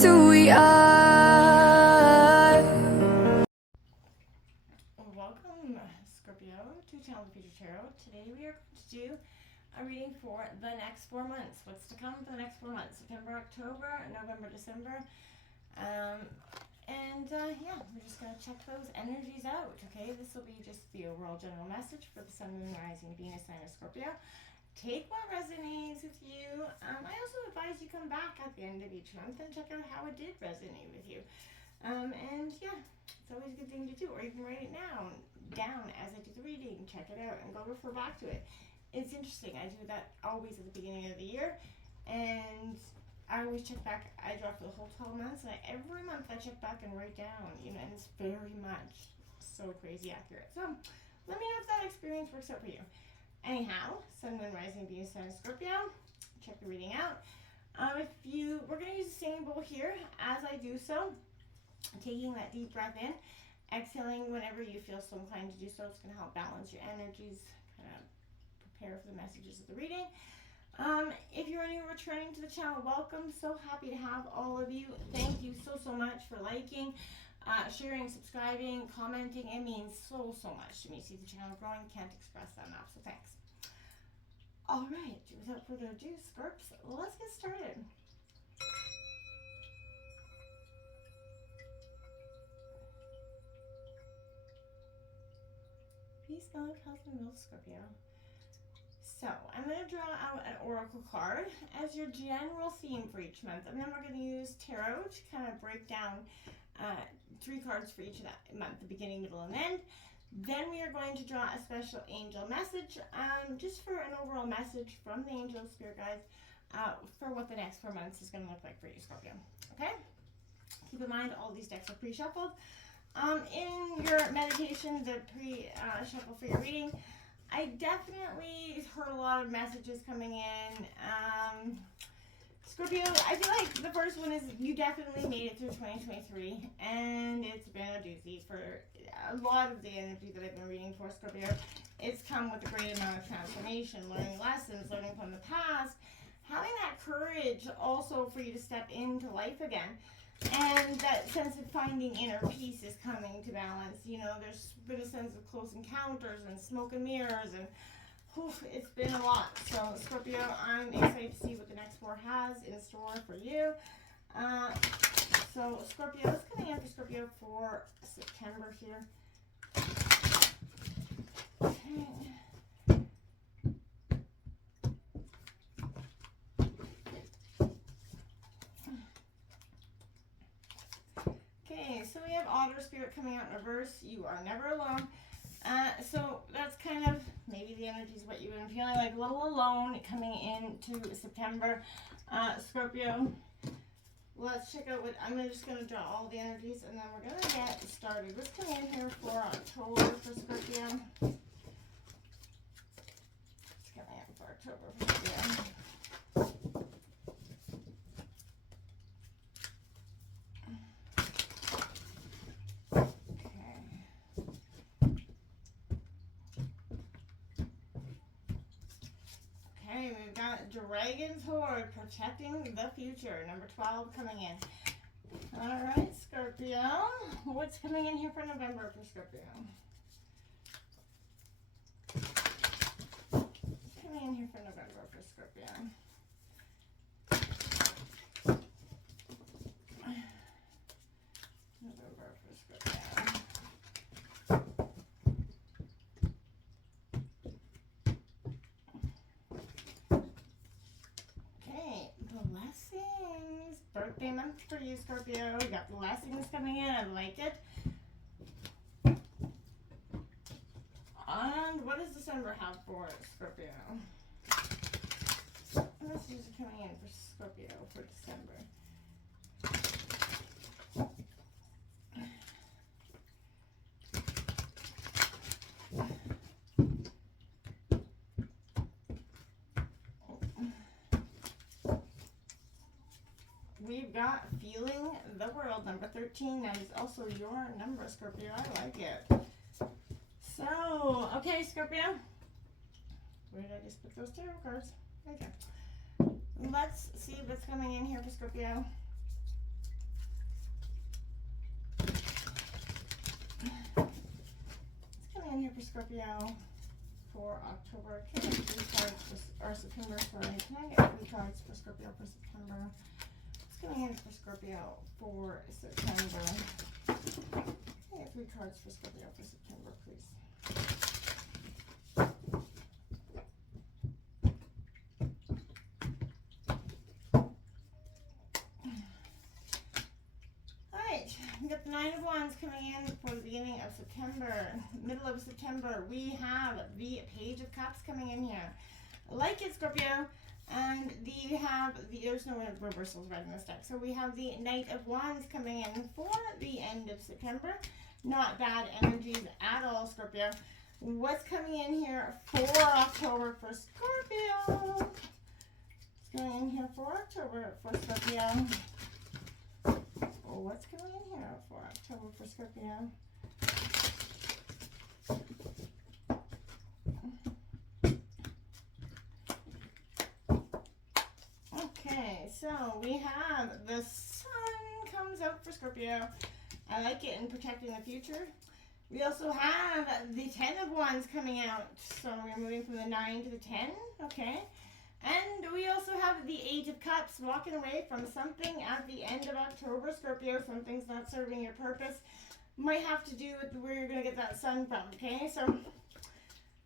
just who we are. Welcome, Scorpio, to Channel the Future Tarot. Today we are going to do a reading for the next 4 months. What's to come for the next 4 months? September, October, November, December. Yeah, we're just going to check those energies out, okay? This will be just the overall general message for the Sun, Moon, Rising, Venus sign of Scorpio. Take what resonates with you. I also advise you come back at the end of each month and check out how it did resonate with you. Yeah, it's always a good thing to do, or you can write it down as I do the reading, check it out, and go refer back to it. It's interesting. I do that always at the beginning of the year, and I always check back. I draw for the whole 12 months, and every month I check back and write down, and it's very much so crazy accurate. So let me know if that experience works out for you. Anyhow, Sun, Moon, Rising, Venus, sign of Scorpio. Check the reading out. We're going to use the singing bowl here. As I do so, taking that deep breath in, exhaling whenever you feel so inclined to do so. It's going to help balance your energies, kind of prepare for the messages of the reading. If you're new returning to the channel, welcome. So happy to have all of you. Thank you so much for liking, sharing, subscribing, commenting. It means so much to me. See the channel growing, can't express that enough, so thanks. All right, without further ado, Scorps, let's get started. Peace, love, health, and wealth, Scorpio. So, I'm going to draw out an oracle card as your general theme for each month. And then we're going to use tarot to kind of break down 3 cards for each of that month, the beginning, middle, and end. Then we are going to draw a special angel message, just for an overall message from the angel spirit guides for what the next 4 months is going to look like for you, Scorpio. Okay? Keep in mind, all these decks are pre-shuffled. In your meditation, the pre-shuffle for your reading, I definitely heard a lot of messages coming in. Scorpio, I feel like the first one is you definitely made it through 2023, and it's been a doozy for a lot of the energy that I've been reading for, Scorpio. It's come with a great amount of transformation, learning lessons, learning from the past, having that courage also for you to step into life again. And that sense of finding inner peace is coming to balance. There's been a sense of close encounters and smoke and mirrors, and it's been a lot. So, Scorpio, I'm excited to see what the next 4 has in store for you. So, Scorpio, is coming in for Scorpio for September here. Okay. Okay, so we have Otter Spirit coming out in reverse. You are never alone. So that's kind of maybe the energy is what you've been feeling like, a little alone coming into September. Scorpio, let's check out what I'm just going to draw all the energies, and then we're going to get started. What's coming in here for October for Scorpio? It's coming in for October for Scorpio. Okay, we've got Dragon's Horde, protecting the future. Number 12 coming in. Alright, Scorpio. What's coming in here for November for Scorpio? Coming in here for November for Scorpio. November for Scorpio. Blessings. Birthday month for you, Scorpio. We got blessings coming in. I like it. And what does December have for Scorpio? What messages are coming in for Scorpio for December? We've got Feeling the World, number 13. That is also your number, Scorpio. I like it. So, okay, Scorpio. Where did I just put those tarot cards? Okay. Let's see what's coming in here for Scorpio. coming in here for Scorpio for October? Can I get 3 cards for, or September, sorry. Can I get 3 cards for Scorpio for September? What's coming in for Scorpio for September? Can I get 3 cards for Scorpio for September, please? We got the 9 of Wands coming in for the beginning of September, middle of September. We have the Page of Cups coming in here. Like it, Scorpio. And there's no reversals right in this deck. So we have the Knight of Wands coming in for the end of September. Not bad energies at all, Scorpio. What's coming in here for October for Scorpio? What's going in here for October for Scorpio? What's coming in here for October for Scorpio? Okay, so we have the Sun comes out for Scorpio. I like it in protecting the future. We also have the 10 of Wands coming out. So we're moving from the 9 to the 10. Okay. And we also have the 8 of Cups, walking away from something at the end of October, Scorpio. Something's not serving your purpose. Might have to do with where you're going to get that sun from, okay? So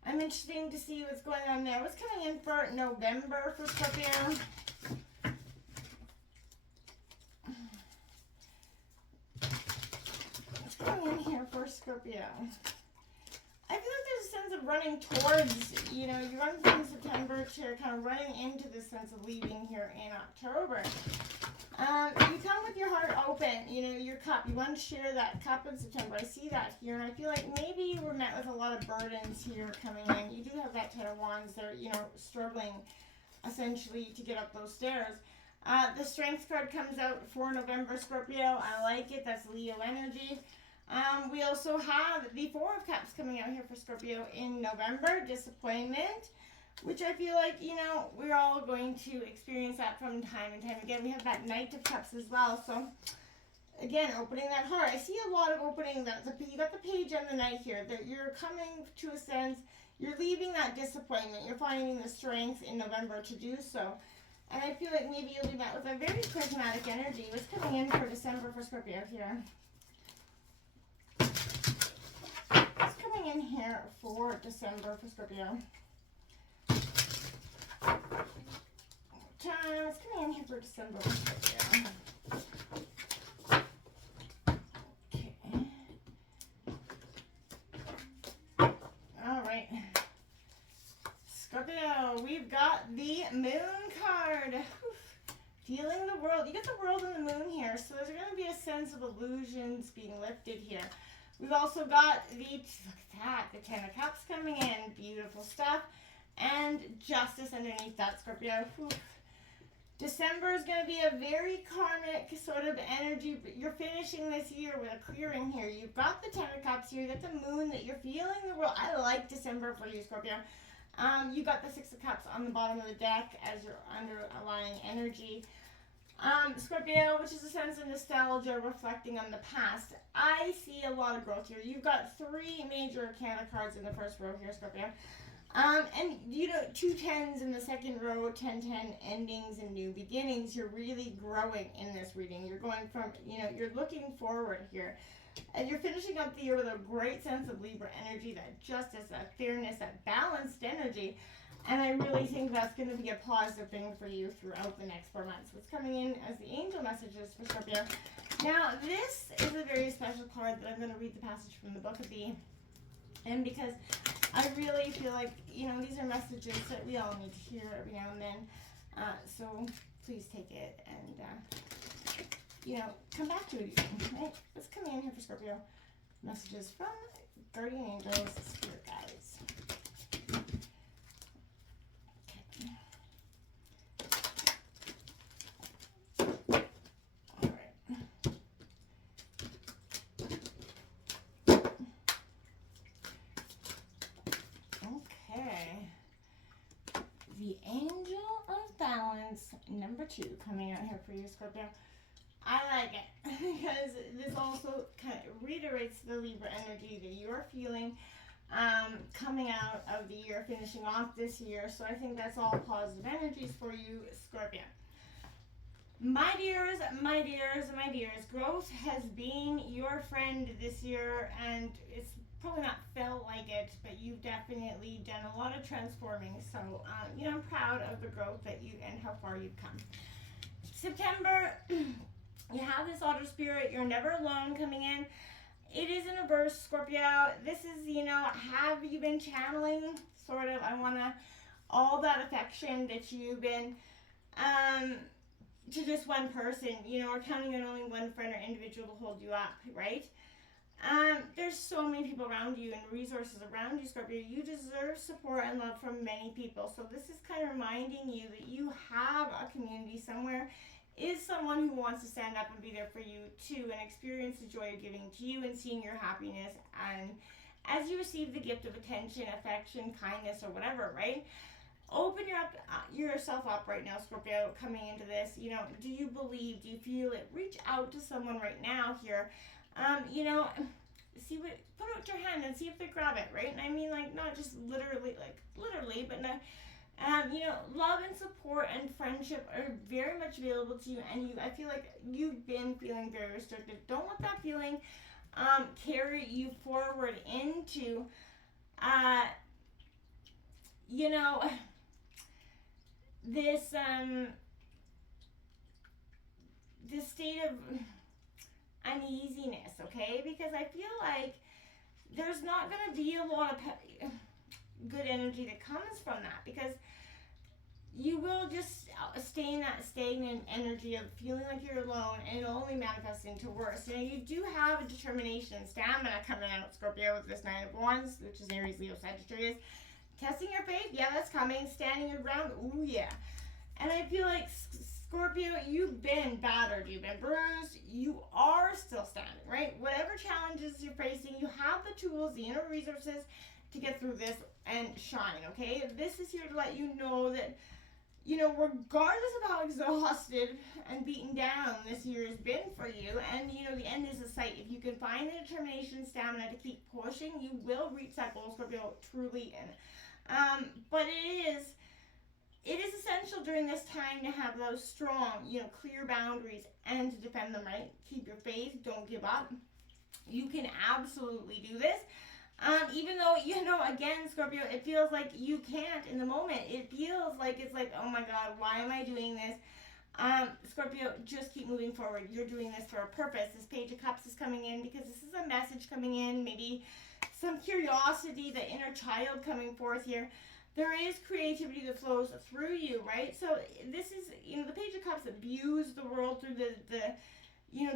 I'm interested to see what's going on there. What's coming in for November for Scorpio? What's coming in here for Scorpio? I feel like there's a sense of running towards, you know, you run from September to kind of running into this sense of leaving here in October. You come with your heart open, you know, your cup. You want to share that cup in September. I see that here, and I feel like maybe you were met with a lot of burdens here coming in. You do have that 10 of Wands there, you know, struggling essentially to get up those stairs. The Strength card comes out for November, Scorpio. I like it. That's Leo energy. We also have the 4 of Cups coming out here for Scorpio in November, disappointment, which I feel like, you know, we're all going to experience that from time and time again. We have that Knight of Cups as well. So, again, opening that heart. I see a lot of opening. You got the Page and the Knight here. That you're coming to a sense, you're leaving that disappointment. You're finding the strength in November to do so. And I feel like maybe you'll be met with a very charismatic energy. What's coming in for December for Scorpio here? In here for December for Scorpio. It's coming in here for December for Scorpio. Okay. All right. Scorpio, we've got the Moon card. Feeling the world. You get the world and the moon here, so there's going to be a sense of illusions being lifted here. We've also got the, look at that, the 10 of Cups coming in. Beautiful stuff. And Justice underneath that, Scorpio. Whew. December is going to be a very karmic sort of energy. But you're finishing this year with a clearing here. You've got the 10 of Cups here. You got the moon that you're feeling the world. I like December for you, Scorpio. You got the 6 of Cups on the bottom of the deck as your underlying energy. Scorpio, which is a sense of nostalgia reflecting on the past. I see a lot of growth here. You've got 3 major Arcana cards in the first row here, Scorpio. And, you know, 2 10s in the second row, 10-10 endings and new beginnings. You're really growing in this reading. You're going from, you know, you're looking forward here. And you're finishing up the year with a great sense of Libra energy, that justice, that fairness, that balanced energy. And I really think that's going to be a positive thing for you throughout the next 4 months. What's coming in as the angel messages for Scorpio. Now, this is a very special card that I'm going to read the passage from the Book of the... And because I really feel like, you know, these are messages that we all need to hear every now and then. So please take it and, you know, come back to it even, right? What's coming in here for Scorpio? Messages from guardian angels, spirit guides. The Angel of Balance, number 2, coming out here for you, Scorpio. I like it because this also kind of reiterates the Libra energy that you are feeling. coming out of the year, finishing off this year. So I think that's all positive energies for you, Scorpio. My dears, my dears, my dears, growth has been your friend this year, and it's probably not felt like it, but you've definitely done a lot of transforming. So, I'm proud of the growth that you and how far you've come. September, you have this otter spirit. You're never alone coming in. It is in reverse, Scorpio. This is, have you been channeling sort of, all that affection that you've been, to just one person, or counting on only one friend or individual to hold you up, right? There's so many people around you and resources around you, Scorpio. You deserve support and love from many people. So this is kind of reminding you that you have a community somewhere, is someone who wants to stand up and be there for you too, and experience the joy of giving to you and seeing your happiness. And as you receive the gift of attention, affection, kindness, or whatever, right? Open yourself up right now, Scorpio, coming into this. Do you believe? Do you feel it? Reach out to someone right now here. Put out your hand and see if they grab it, right? And I mean, not just literally, but love and support and friendship are very much available to you. And I feel like you've been feeling very restricted. Don't let that feeling carry you forward into, this state of uneasiness, okay? Because I feel like there's not going to be a lot of good energy that comes from that, because you will just stay in that stagnant energy of feeling like you're alone, and it'll only manifest into worse. You do have a determination and stamina coming out, Scorpio, with this Nine of Wands, which is Aries, Leo, Sagittarius. Testing your faith, yeah, that's coming. Standing your ground, ooh, yeah. And I feel like, Scorpio, you've been battered, you've been bruised, you are still standing, right? Whatever challenges you're facing, you have the tools, the inner resources to get through this and shine, okay? This is here to let you know that, regardless of how exhausted and beaten down this year has been for you, and, the end is in sight. If you can find the determination, stamina to keep pushing, you will reach that goal, Scorpio, truly. But it is essential during this time to have those strong, clear boundaries and to defend them, right? Keep your faith. Don't give up. You can absolutely do this. Even though, again, Scorpio, it feels like you can't in the moment. It feels like it's like, oh my God, why am I doing this? Scorpio, just keep moving forward. You're doing this for a purpose. This Page of Cups is coming in because this is a message coming in, maybe some curiosity, the inner child coming forth here. There is creativity that flows through you, right? So this is, the Page of Cups views the world through the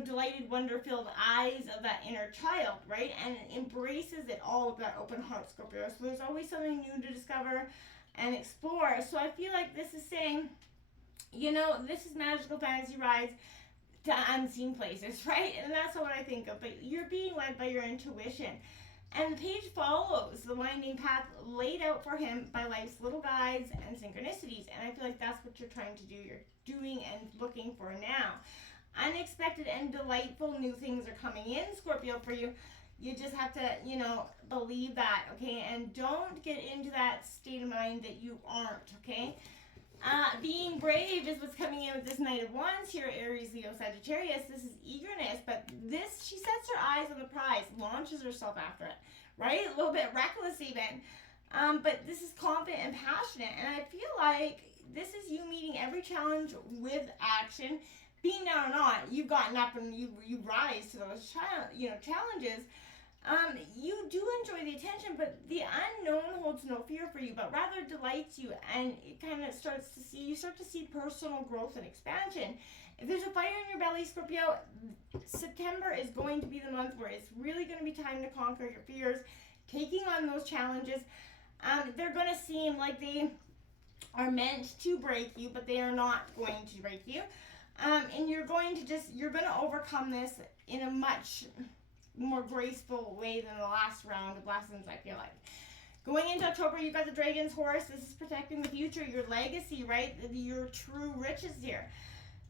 delighted, wonder-filled eyes of that inner child, right? And it embraces it all with that open heart, Scorpio. So there's always something new to discover and explore. So I feel like this is saying, this is magical fantasy rides to unseen places, right? And that's what I think of. But you're being led by your intuition. And the page follows the winding path laid out for him by life's little guides and synchronicities. And I feel like that's what you're trying to do. You're doing and looking for now. Unexpected and delightful new things are coming in, Scorpio, for you. You just have to, believe that, okay? And don't get into that state of mind that you aren't, okay? Being brave is what's coming in with this Knight of Wands here, Aries, Leo, Sagittarius. This is eagerness, but she sets her eyes on the prize, launches herself after it, right? A little bit reckless even. But this is confident and passionate, and I feel like this is you meeting every challenge with action. Being down or not, you've gotten up and you rise to those challenges. You do enjoy the attention, but the unknown holds no fear for you, but rather delights you, and it kind of start to see personal growth and expansion. If there's a fire in your belly, Scorpio, September is going to be the month where it's really going to be time to conquer your fears, taking on those challenges. They're going to seem like they are meant to break you, but they are not going to break you. And you're going to overcome this in a much more graceful way than the last round of lessons, I feel like. Going into October, you've got the Dragon's Horse. This is protecting the future, your legacy, right? Your true riches here.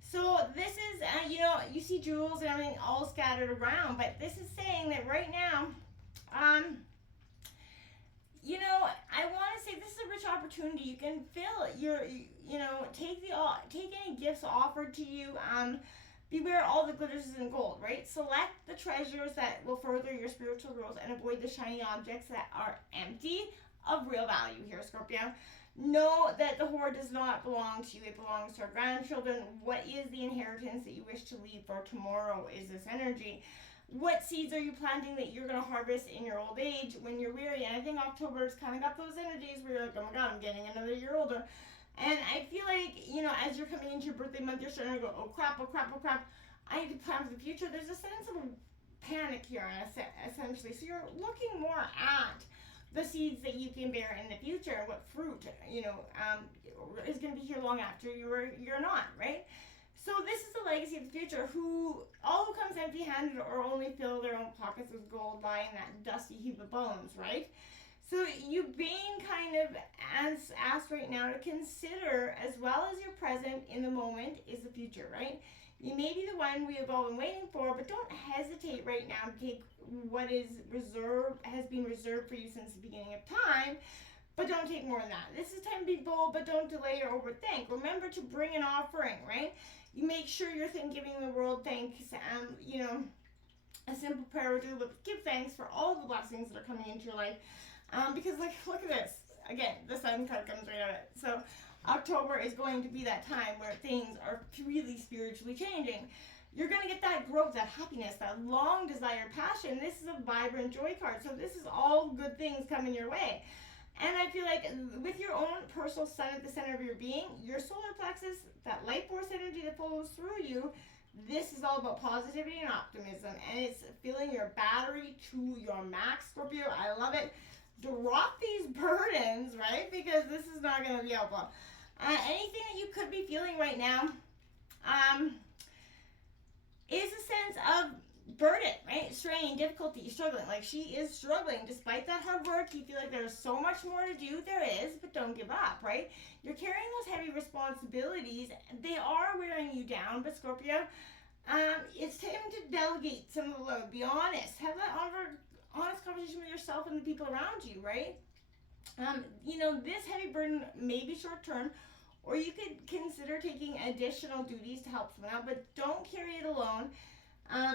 So this is, you see jewels and everything all scattered around, but this is saying that right now, I want to say this is a rich opportunity. You can fill take any gifts offered to you. Beware all the glitters isn't gold, right? Select the treasures that will further your spiritual growth and avoid the shiny objects that are empty of real value here, Scorpio. Know that the hoard does not belong to you. It belongs to our grandchildren. What is the inheritance that you wish to leave for tomorrow is this energy. What seeds are you planting that you're going to harvest in your old age when you're weary? And I think October's kind of got those energies where you're like, oh my God, I'm getting another year older. And I feel like, as you're coming into your birthday month, you're starting to go, oh crap, oh crap, oh crap. I need to plan for the future. There's a sense of panic here, essentially. So you're looking more at the seeds that you can bear in the future, what fruit, is going to be here long after you're not, right? So this is the legacy of the future. All who comes empty-handed or only fill their own pockets with gold lie in that dusty heap of bones, right? So you being kind of asked right now to consider, as well as your present in the moment, is the future, right? You may be the one we have all been waiting for, but don't hesitate right now to take what has been reserved for you since the beginning of time, but don't take more than that. This is time to be bold, but don't delay or overthink. Remember to bring an offering, right? You make sure you're giving the world thanks, a simple prayer will do, but give thanks for all the blessings that are coming into your life. Because, look at this. Again, the sun card comes right out of it. So, October is going to be that time where things are really spiritually changing. You're going to get that growth, that happiness, that long desired passion. This is a vibrant joy card. So, this is all good things coming your way. And I feel like with your own personal sun at the center of your being, your solar plexus, that light force energy that flows through you, this is all about positivity and optimism. And it's filling your battery to your max, Scorpio. I love it. Drop these burdens, right? Because this is not going to be helpful. Anything that you could be feeling right now is a sense of burden, right? Strain, difficulty, struggling. Like she is struggling. Despite that hard work, you feel like there's so much more to do. There is, but don't give up, right? You're carrying those heavy responsibilities. They are wearing you down, but Scorpio, it's time to delegate some of the load. Be honest. Have that honest conversation with yourself and the people around you, right? This heavy burden may be short term, or you could consider taking additional duties to help someone out, but don't carry it alone.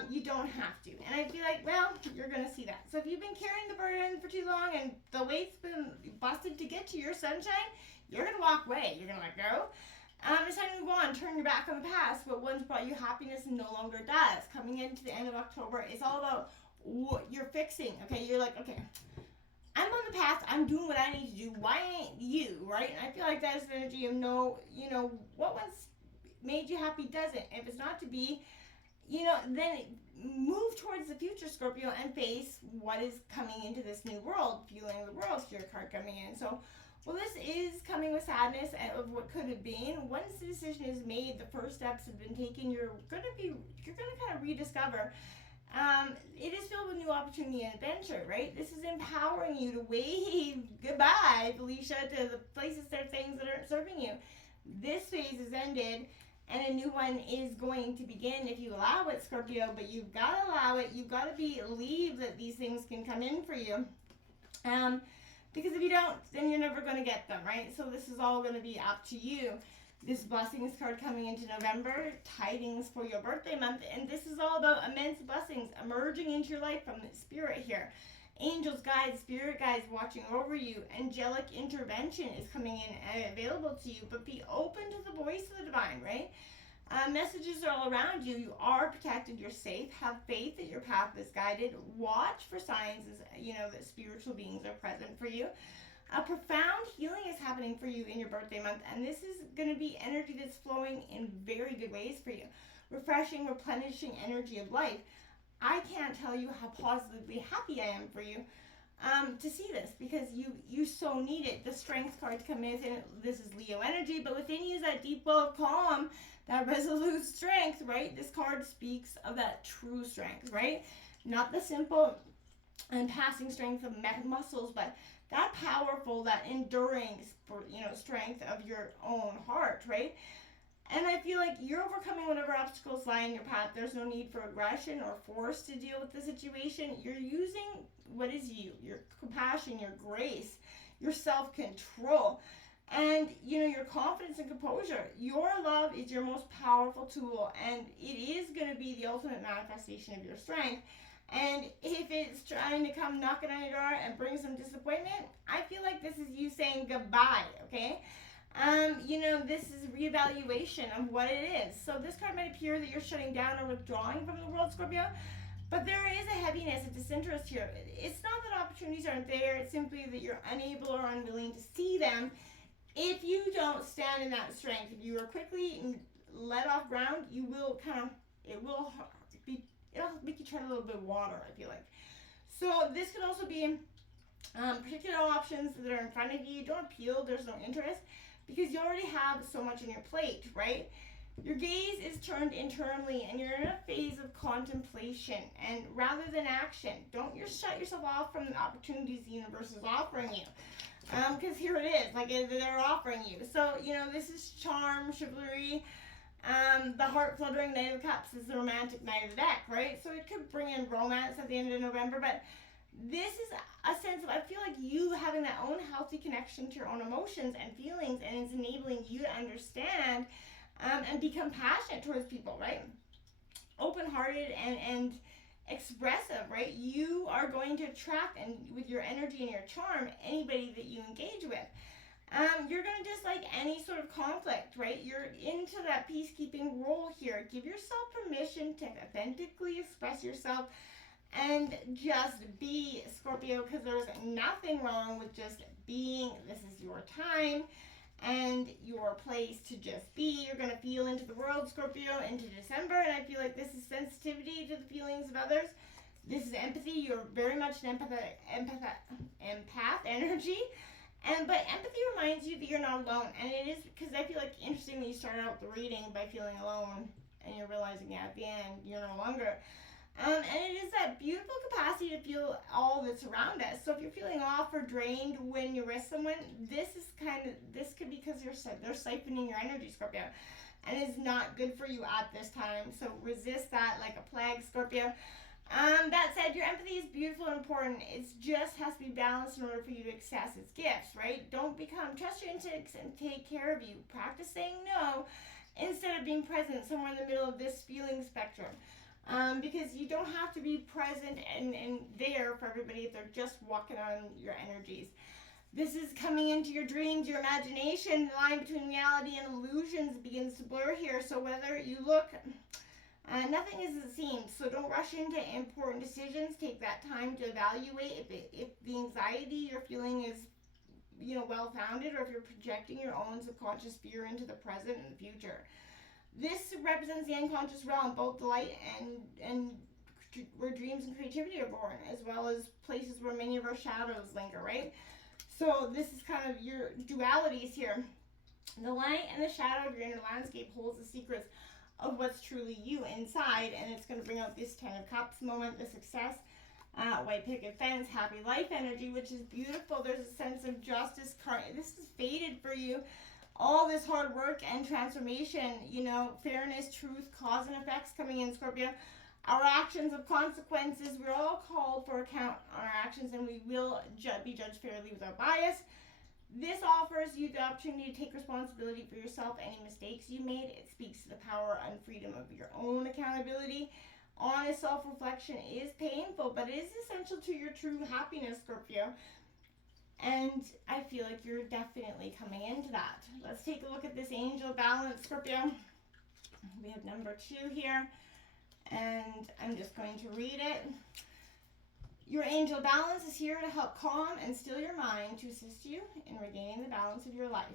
You don't have to. And I feel like, well, you're going to see that. So if you've been carrying the burden for too long and the weight's been busted to get to your sunshine, you're going to walk away. You're going to let go. It's time to move on. Turn your back on the past. What once brought you happiness no longer does. Coming into the end of October, it's all about what you're fixing. Okay, you're like, okay, I'm on the path. I'm doing what I need to do. Why ain't you, right? And I feel like that is the energy of what once made you happy doesn't. If it's not to be, then move towards the future, Scorpio, and face what is coming into this new world, fueling the world, your card coming in. So, this is coming with sadness of what could have been. Once the decision is made, the first steps have been taken, you're gonna kind of rediscover. It is filled with new opportunity and adventure, right? This is empowering you to wave goodbye, Felicia, to the places or things that aren't serving you. This phase is ended, and a new one is going to begin if you allow it, Scorpio, but you've got to allow it. You've got to believe that these things can come in for you. Because if you don't, then you're never going to get them, right? So this is all going to be up to you. This blessings card coming into November, tidings for your birthday month, and this is all about immense blessings emerging into your life from the spirit here. Angels, guides, spirit guides watching over you. Angelic intervention is coming in and available to you, but be open to the voice of the divine, right? Messages are all around you. You are protected. You're safe. Have faith that your path is guided. Watch for signs, that spiritual beings are present for you. A profound healing is happening for you in your birthday month, and this is going to be energy that's flowing in very good ways for you. Refreshing, replenishing energy of life. I can't tell you how positively happy I am for you to see this, because you so need it. The strength cards come in, and this is Leo energy, but within you is that deep well of calm, that resolute strength, right? This card speaks of that true strength, right? Not the simple and passing strength of muscles, but that powerful, that enduring, strength of your own heart, right? And I feel like you're overcoming whatever obstacles lie in your path. There's no need for aggression or force to deal with the situation. You're using what is you, your compassion, your grace, your self-control, and your confidence and composure. Your love is your most powerful tool, and it is going to be the ultimate manifestation of your strength. And if it's trying to come knocking on your door and bring some disappointment, I feel like this is you saying goodbye, okay? This is reevaluation of what it is. So this card might appear that you're shutting down or withdrawing from the world, Scorpio, but there is a heaviness, a disinterest here. It's not that opportunities aren't there, it's simply that you're unable or unwilling to see them. If you don't stand in that strength, if you are quickly let off ground, you will it'll make you tread a little bit of water, I feel like. So this could also be particular options that are in front of you. Don't appeal, there's no interest, because you already have so much on your plate, right? Your gaze is turned internally and you're in a phase of contemplation and rather than action. Don't just shut yourself off from the opportunities the universe is offering you. Because here it is, like they're offering you. So, this is charm, chivalry. The heart fluttering Knight of Cups is the romantic Knight of the deck, right? So it could bring in romance at the end of November, but this is a sense of, I feel like you having that own healthy connection to your own emotions and feelings, and it's enabling you to understand and be compassionate towards people, right? Open-hearted and expressive, right? You are going to attract, and with your energy and your charm, anybody that you engage with. You're going to dislike any sort of conflict, right? You're into that peacekeeping role here. Give yourself permission to authentically express yourself and just be, Scorpio, because there's nothing wrong with just being. This is your time and your place to just be. You're going to feel into the world, Scorpio, into December, and I feel like this is sensitivity to the feelings of others. This is empathy. You're very much an empath energy. But empathy reminds you that you're not alone. And it is, because I feel like interesting that you start out the reading by feeling alone and you're realizing at the end you're no longer. And it is that beautiful capacity to feel all that's around us. So if you're feeling off or drained when you're with someone, this could be because they're siphoning your energy, Scorpio. And it's not good for you at this time. So resist that like a plague, Scorpio. That said, your empathy is beautiful and important. It just has to be balanced in order for you to access its gifts, right? Trust your instincts and take care of you. Practice saying no instead of being present somewhere in the middle of this feeling spectrum. Because you don't have to be present and there for everybody if they're just walking on your energies. This is coming into your dreams, your imagination. The line between reality and illusions begins to blur here. So whether you look... nothing is as it seems, so don't rush into important decisions. Take that time to evaluate if the anxiety you're feeling is, well-founded, or if you're projecting your own subconscious fear into the present and the future. This represents the unconscious realm, both the light and where dreams and creativity are born, as well as places where many of our shadows linger, right? So this is kind of your dualities here. The light and the shadow of your inner landscape holds the secrets of what's truly you inside, and it's going to bring out this Ten of Cups moment, the success, white picket fence, happy life energy, which is beautiful. There's a sense of justice. This is fated for you. All this hard work and transformation, fairness, truth, cause and effects coming in, Scorpio. Our actions have consequences. We're all called for account on our actions, and we will be judged fairly without bias. This offers you the opportunity to take responsibility for yourself, any mistakes you made. It speaks to the power and freedom of your own accountability. Honest self-reflection is painful, but it is essential to your true happiness, Scorpio. And I feel like you're definitely coming into that. Let's take a look at this angel balance, Scorpio. We have number 2 here, and I'm just going to read it. Your angel balance is here to help calm and still your mind, to assist you in regaining the balance of your life.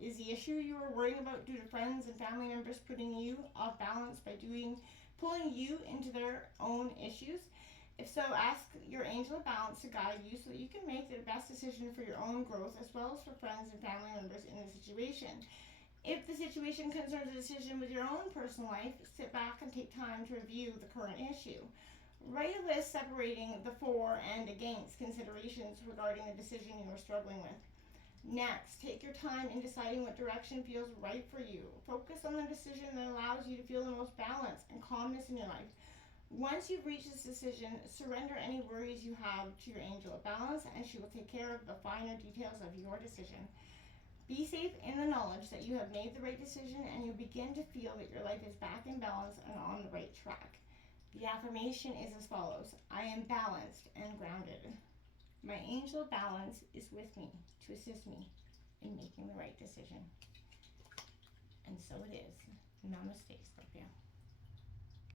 Is the issue you are worrying about due to friends and family members putting you off balance by pulling you into their own issues? If so, ask your angel of balance to guide you so that you can make the best decision for your own growth as well as for friends and family members in the situation. If the situation concerns a decision with your own personal life, sit back and take time to review the current issue. Write a list separating the for and against considerations regarding the decision you are struggling with. Next, take your time in deciding what direction feels right for you. Focus on the decision that allows you to feel the most balance and calmness in your life. Once you've reached this decision, surrender any worries you have to your angel of balance, and she will take care of the finer details of your decision. Be safe in the knowledge that you have made the right decision, and you'll begin to feel that your life is back in balance and on the right track. The affirmation is as follows: I am balanced and grounded. My angel of balance is with me to assist me in making the right decision. And so it is. Namaste, Scorpio.